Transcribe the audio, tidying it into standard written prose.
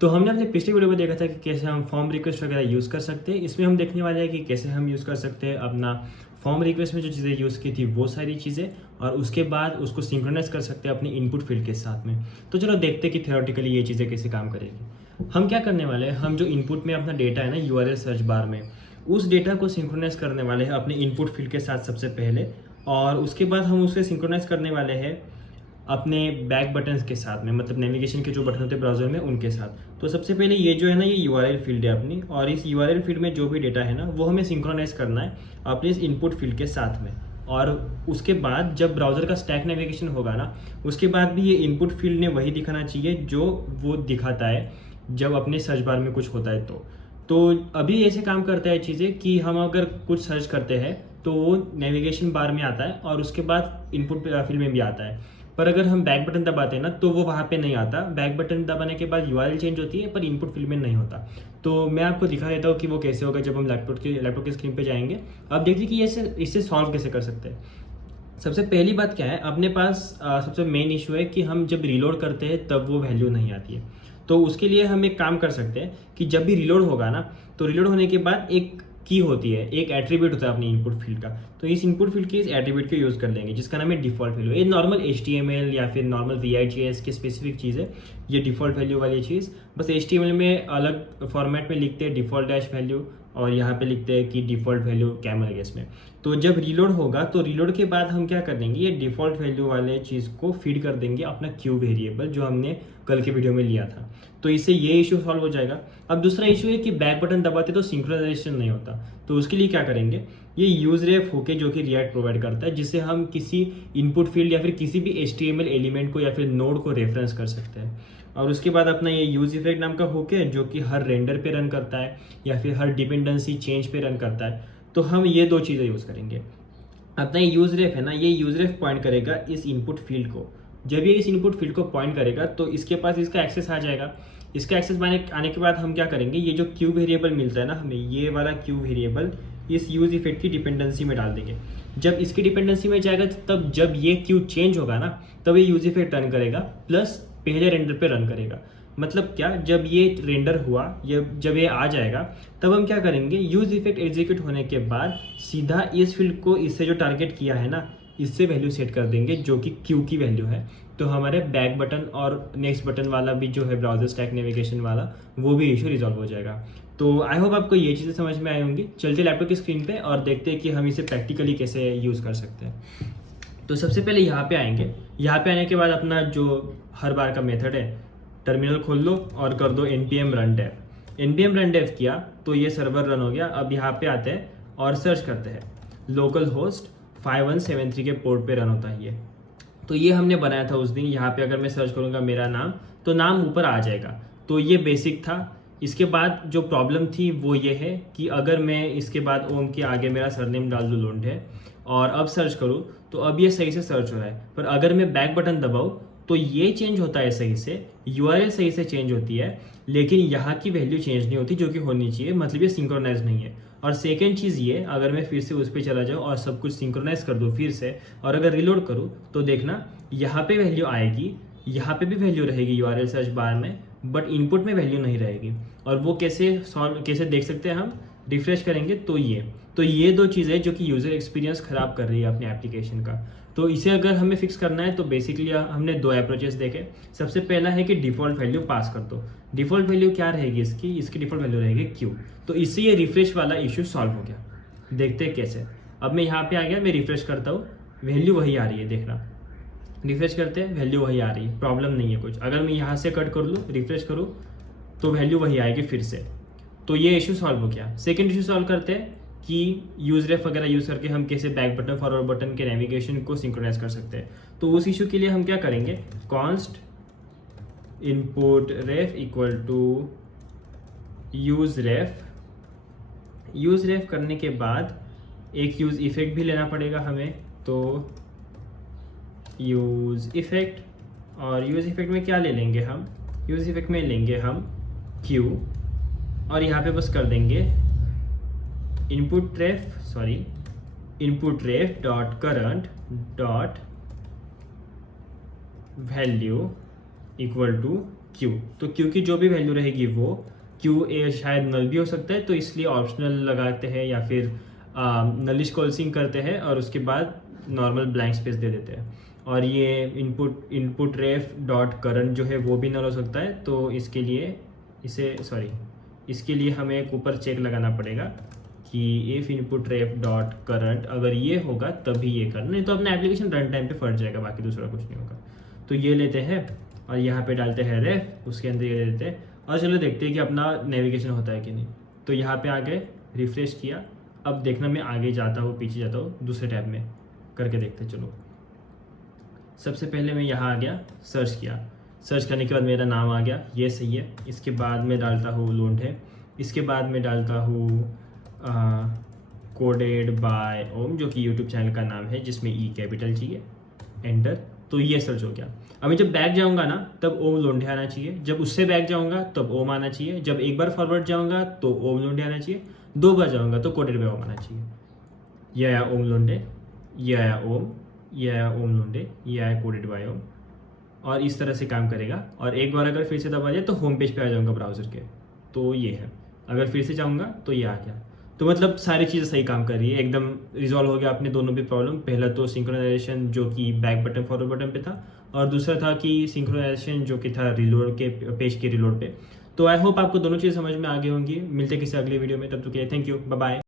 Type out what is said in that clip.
तो हमने अपने पिछले वीडियो में देखा था कि कैसे हम फॉर्म रिक्वेस्ट वगैरह यूज़ कर सकते हैं। इसमें हम देखने वाले हैं कि कैसे हम यूज़ कर सकते हैं अपना फॉर्म रिक्वेस्ट में जो चीज़ें यूज़ की थी वो सारी चीज़ें, और उसके बाद उसको सिंक्रोनाइज कर सकते हैं अपनी इनपुट फील्ड के साथ में। तो चलो देखते हैं कि थ्योरेटिकली ये चीज़ें कैसे काम करेगी। हम क्या करने वाले हैं, हम जो इनपुट में अपना डेटा है ना यूआरएल सर्च बार में, उस डेटा को सिंक्रोनाइज करने वाले हैं अपने इनपुट फील्ड के साथ सबसे पहले, और उसके बाद हम उसे सिंक्रोनाइज करने वाले हैं अपने बैक बटन्स के साथ में, मतलब नेविगेशन के जो बटन होते हैं ब्राउजर में उनके साथ। तो सबसे पहले ये जो है ना, ये यूआरएल फील्ड है अपनी, और इस यूआरएल फील्ड में जो भी डेटा है ना वो हमें सिंक्रोनाइज करना है अपने इस इनपुट फील्ड के साथ में। और उसके बाद जब ब्राउज़र का स्टैक नेविगेशन होगा ना, उसके बाद भी ये इनपुट फील्ड ने वही दिखाना चाहिए जो वो दिखाता है जब अपने सर्च बार में कुछ होता है। तो अभी ऐसे काम करता है चीज़ें कि हम अगर कुछ सर्च करते हैं तो वो नेविगेशन बार में आता है और उसके बाद इनपुट फील्ड में भी आता है। पर अगर हम बैक बटन दबाते हैं ना तो वो वहाँ पे नहीं आता। बैक बटन दबाने के बाद यूआरएल चेंज होती है पर इनपुट फील्ड में नहीं होता। तो मैं आपको दिखा देता हूँ कि वो कैसे होगा जब हम लैपटॉप की स्क्रीन पे जाएंगे। अब देखिए कि इससे सॉल्व कैसे कर सकते हैं। सबसे पहली बात क्या है, अपने पास सबसे मेन इशू है कि हम जब रीलोड करते हैं तब वो वैल्यू नहीं आती है। तो उसके लिए हम एक काम कर सकते हैं कि जब भी रीलोड होगा ना, तो रीलोड होने के बाद एक की होती है, एक एट्रीब्यूट होता है अपनी इनपुट फील्ड का। तो इस इनपुट फील्ड के इस एट्रीब्यूट को यूज़ कर लेंगे जिसका नाम है डिफ़ॉल्ट वैल्यू। ये नॉर्मल HTML या फिर नॉर्मल VIGS की स्पेसिफिक चीज़ है, ये डिफ़ॉल्ट वैल्यू वाली चीज़। बस HTML में अलग फॉर्मेट में लिखते हैं डिफ़ॉल्ट डैश वैल्यू, और यहाँ पे लिखते हैं कि डिफ़ॉल्ट वैल्यू कैमल गैस में। तो जब रीलोड होगा तो रीलोड के बाद हम क्या कर देंगे, ये डिफ़ॉल्ट वैल्यू वाले चीज़ को फीड कर देंगे अपना क्यू वेरिएबल जो हमने कल के वीडियो में लिया था। तो इससे ये इशू सॉल्व हो जाएगा। अब दूसरा इशू है कि बैक बटन दबाते तो सिंक्रोनाइजेशन नहीं होता। तो उसके लिए क्या करेंगे, ये यूजरेफ होके जो कि रिएक्ट प्रोवाइड करता है, जिससे हम किसी इनपुट फील्ड या फिर किसी भी HTML एलिमेंट को या फिर नोड को रेफरेंस कर सकते हैं। और उसके बाद अपना ये यूज इफेक्ट नाम का होके जो कि हर रेंडर पे रन करता है या फिर हर डिपेंडेंसी चेंज पे रन करता है। तो हम ये दो चीज़ें यूज़ करेंगे। अपना ये यूज रेफ है ना, ये यूज रेफ पॉइंट करेगा इस इनपुट फील्ड को। जब ये इस इनपुट फील्ड को पॉइंट करेगा तो इसके पास इसका एक्सेस आ जाएगा। इसका एक्सेस आने के बाद हम क्या करेंगे, ये जो क्यू वेरिएबल मिलता है ना हमें, ये वाला क्यू वेरिएबल इस यूज इफेक्ट की डिपेंडेंसी में डाल देंगे। जब इसकी डिपेंडेंसी में जाएगा तब जब ये क्यू चेंज होगा ना, तब ये यूज इफेक्ट रन करेगा प्लस पहले रेंडर पे रन करेगा। मतलब क्या, जब ये रेंडर हुआ, ये जब ये आ जाएगा तब हम क्या करेंगे, यूज इफेक्ट एग्जीक्यूट होने के बाद सीधा इस फील्ड को इससे जो टारगेट किया है ना, इससे वैल्यू सेट कर देंगे जो कि क्यू की वैल्यू है। तो हमारे बैक बटन और नेक्स्ट बटन वाला भी जो है ब्राउजर स्टैक नेविगेशन वाला, वो भी इशू रिजॉल्व हो जाएगा। तो आई होप आपको ये चीज़ें समझ में आई होंगी। चलते लैपटॉप की स्क्रीन पे और देखते हैं कि हम इसे प्रैक्टिकली कैसे यूज़ कर सकते हैं। तो सबसे पहले यहाँ पे आएंगे। यहाँ पे आने के बाद अपना जो हर बार का मेथड है, टर्मिनल खोल लो और कर दो npm run dev। npm run dev किया तो ये सर्वर रन हो गया। अब यहाँ पे आते हैं और सर्च करते हैं, लोकल होस्ट 5173 के पोर्ट पे रन होता है ये। तो ये हमने बनाया था उस दिन। यहाँ पे अगर मैं सर्च करूँगा मेरा नाम, तो नाम ऊपर आ जाएगा। तो ये बेसिक था। इसके बाद जो प्रॉब्लम थी वो ये है कि अगर मैं इसके बाद ओम के आगे मेरा सरनेम डाल दूँ लोंढे और अब सर्च करूँ तो अब ये सही से सर्च हो रहा है। पर अगर मैं बैक बटन दबाऊँ तो ये चेंज होता है सही से, यूआरएल सही से चेंज होती है, लेकिन यहाँ की वैल्यू चेंज नहीं होती जो कि होनी चाहिए। मतलब ये सिंक्रोनाइज नहीं है। और सेकेंड चीज़ ये, अगर मैं फिर से उस पर चला जाऊँ और सब कुछ सिंक्रोनाइज कर दूँ फिर से, और अगर रिलोड करूँ तो देखना यहाँ पे वैल्यू आएगी, यहाँ पे भी वैल्यू रहेगी यूआरएल सर्च बार में, बट इनपुट में वैल्यू नहीं रहेगी। और वो कैसे देख सकते हैं हम, रिफ्रेश करेंगे तो ये दो चीज़ें जो कि यूज़र एक्सपीरियंस ख़राब कर रही है अपने एप्लीकेशन का। तो इसे अगर हमें फिक्स करना है तो बेसिकली हमने दो अप्रोचेस देखे। सबसे पहला है कि डिफ़ॉल्ट वैल्यू पास कर दो। डिफ़ॉल्ट वैल्यू क्या रहेगी इसकी डिफ़ॉल्ट वैल्यू रहेगी क्यू। तो इससे ये रिफ्रेश वाला इशू सॉल्व हो गया। देखते हैं कैसे। अब मैं यहाँ पे आ गया, मैं रिफ्रेश करता हूँ, वैल्यू वही आ रही है, देखना। रिफ्रेश करते हैं, वैल्यू वही आ रही है, प्रॉब्लम नहीं है कुछ। अगर मैं यहाँ से कट कर लूँ, रिफ्रेश करूँ, तो वैल्यू वही आएगी फिर से। तो ये इशू सॉल्व हो गया। सेकेंड इशू सॉल्व करते हैं कि यूज रेफ वगैरह यूज़ करके हम कैसे बैक बटन फॉरवर्ड बटन के नेविगेशन को सिंक्रोनाइज कर सकते हैं। तो उस इशू के लिए हम क्या करेंगे, const input ref equal to use ref. Use ref करने के बाद एक यूज इफेक्ट भी लेना पड़ेगा हमें। तो यूज इफेक्ट, और यूज इफेक्ट में क्या ले लेंगे हम, यूज इफेक्ट में लेंगे हम क्यू, और यहाँ पे बस कर देंगे input ref dot current dot value equal to Q, तो क्यू की जो भी वैल्यू रहेगी वो क्यू ए शायद नल भी हो सकता है, तो इसलिए ऑप्शनल लगाते हैं या फिर नलिश कॉल्सिंग करते हैं और उसके बाद नॉर्मल ब्लैंक स्पेस दे देते हैं। और ये इनपुट रेफ डॉट करंट जो है वो भी नल हो सकता है, तो इसके लिए हमें एक ऊपर चेक लगाना पड़ेगा कि if input ref dot current अगर ये होगा तभी ये करना, नहीं तो अपना एप्लीकेशन रन टाइम पे फट जाएगा, बाकी दूसरा कुछ नहीं होगा। तो ये लेते हैं और यहाँ पे डालते हैं रेफ, उसके अंदर ये देते हैं और चलो देखते हैं कि अपना नेविगेशन होता है कि नहीं। तो यहाँ पे आ गए, रिफ्रेश किया, अब देखना मैं आगे जाता हूँ पीछे जाता हूँ, दूसरे टैब में करके देखते हैं। चलो सबसे पहले मैं यहाँ आ गया, सर्च किया, सर्च करने के बाद मेरा नाम आ गया, ये सही है। इसके बाद मैं डालता हूँ लोंढे, इसके बाद मैं डालता हूँ कोडेड बाय ओम, जो कि यूट्यूब चैनल का नाम है जिसमें ई कैपिटल चाहिए, एंटर। तो ये सर्च हो गया। अभी जब बैक जाऊंगा ना तब ओम लोंढे आना चाहिए, जब उससे बैक जाऊंगा तब ओम आना चाहिए, जब एक बार फॉरवर्ड जाऊंगा तो ओम लोंढे आना चाहिए, 2 बार जाऊंगा तो कोडेड बाय ओम आना चाहिए। ये आया ओम लोंढे, ये आया ओम, ये आया ओम लोंढे, ये आया कोडेड बाय ओम, और इस तरह से काम करेगा। और एक बार अगर फिर से दबा जाए तो होम पेज पे आ जाऊंगा ब्राउज़र के, तो ये है। अगर फिर से जाऊंगा तो ये आ गया। तो मतलब सारी चीज़ें सही काम कर रही है, एकदम रिजॉल्व हो गया अपने दोनों भी प्रॉब्लम। पहला तो सिंक्रोनाइजेशन जो कि बैक बटन फॉरवर्ड बटन पे था, और दूसरा था कि सिंक्रोनाइजेशन जो कि था रिलोड के पेज के रिलोड पे। तो आई होप आपको दोनों चीज़ समझ में आ गई होंगी। मिलते किसी अगले वीडियो में, तब तक के लिए थैंक यू, बाय बाय।